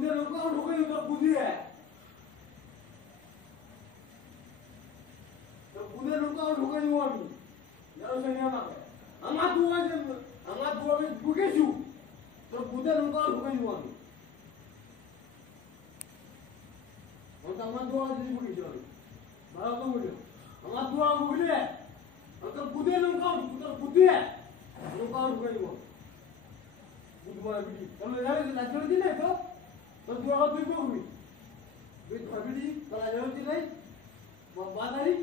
বুদে লোক ঢুকে তোর বুদিয়ে তোর বুদে লোক ঢুকে দিব আমি জানো শুনি আমাকে আমার দুয়ারে ঢুকেছু তোর বুদে লোক ঢুকে দিব আমি আমার দুয়ারে যদি ঢুকেছি আমি ভালো তো বলিও আমার দুয়ারে ঢুকলে তোর বুদে লোক তোর বুদিয়ে লোক ঢুকে দিব বুধবার বিটি তাহলে জানো যে লাজল দি নাই তো তোর দুয়ারে তুই করবি তুই ধরবি তোর লাজল দি নাই বাদারি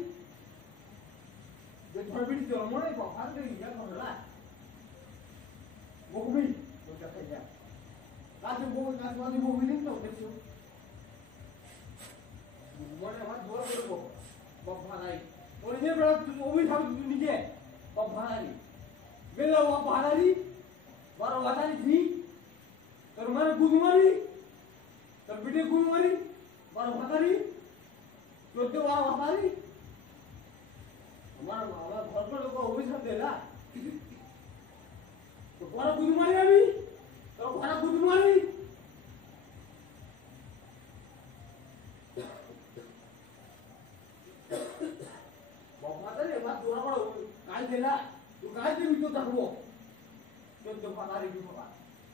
যে ধরবি তোর মনে কথা দেই যা করলা বকবি তো কাছে যা কাছে বকবি কাছে বাদি বকবি দিন তো দেখছো মনে আমার দুয়ার করব বাদারি ওই যে বড় তুই ওই ভাব তুই নিজে বাদারি বেলা বাদারি বড় বাদারি দি তোর মানে গুদমারি তোর বিটে গুদমারি বড় বাদারি তোর তো বড় বাদারি আমার ঘর লোক অভিশাপ দেলা তো বড় গুদমারি আমি তোর ঘর গুদমারি বাদারি আমার তোরা বড় কাল দেলা তুই কাল দিবি তো থাকবো তোর তো বাদারি কি বাবা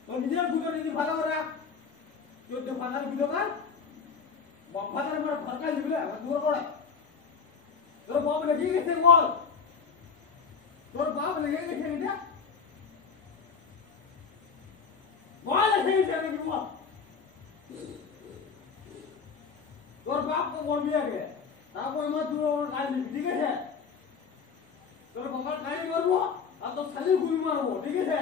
তোর নিজের গুদো নিজে ভালো করে তোর তো বাদারি গুদো কার বাদারি আমার ঘর কাল দিবি আমার তোর বড় তোর বাপ লেগে গেছে বল তোর বাপ লেগে গেছে এটা বল লেগে গেছে নাকি বল তোর বাপ তো বলবি আগে তারপর আমার তোর কাজ দিবি ঠিক আছে তোর বাবার কাজ করবো আর তোর শালি গুলি মারবো ঠিক আছে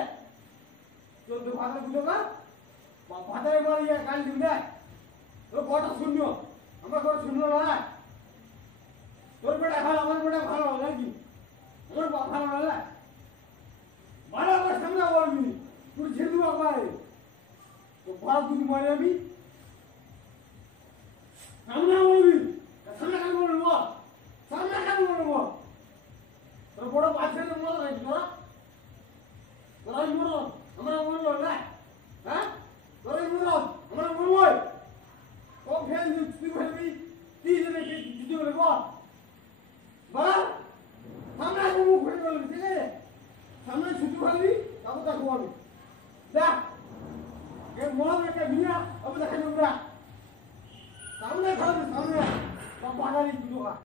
তোর তো ভাতা গুলো কার ভাতারে মারিয়ে কাজ দিবি না তোর কটা শূন্য আমার কটা শূন্য না তোর বেটা ভালো আমার বেটা ভালো নাকি আমার বাপ ভালো না ভালো আমার সামনে বলবি তুই ছেড়ে দেবো আমায় তো ভালো তুই মারে আমি সামনে বলবি সামনে কাজ বলবো সামনে কাজ বলবো তোর বড় বাচ্চাদের মতো নাকি তোরা তোরা মরো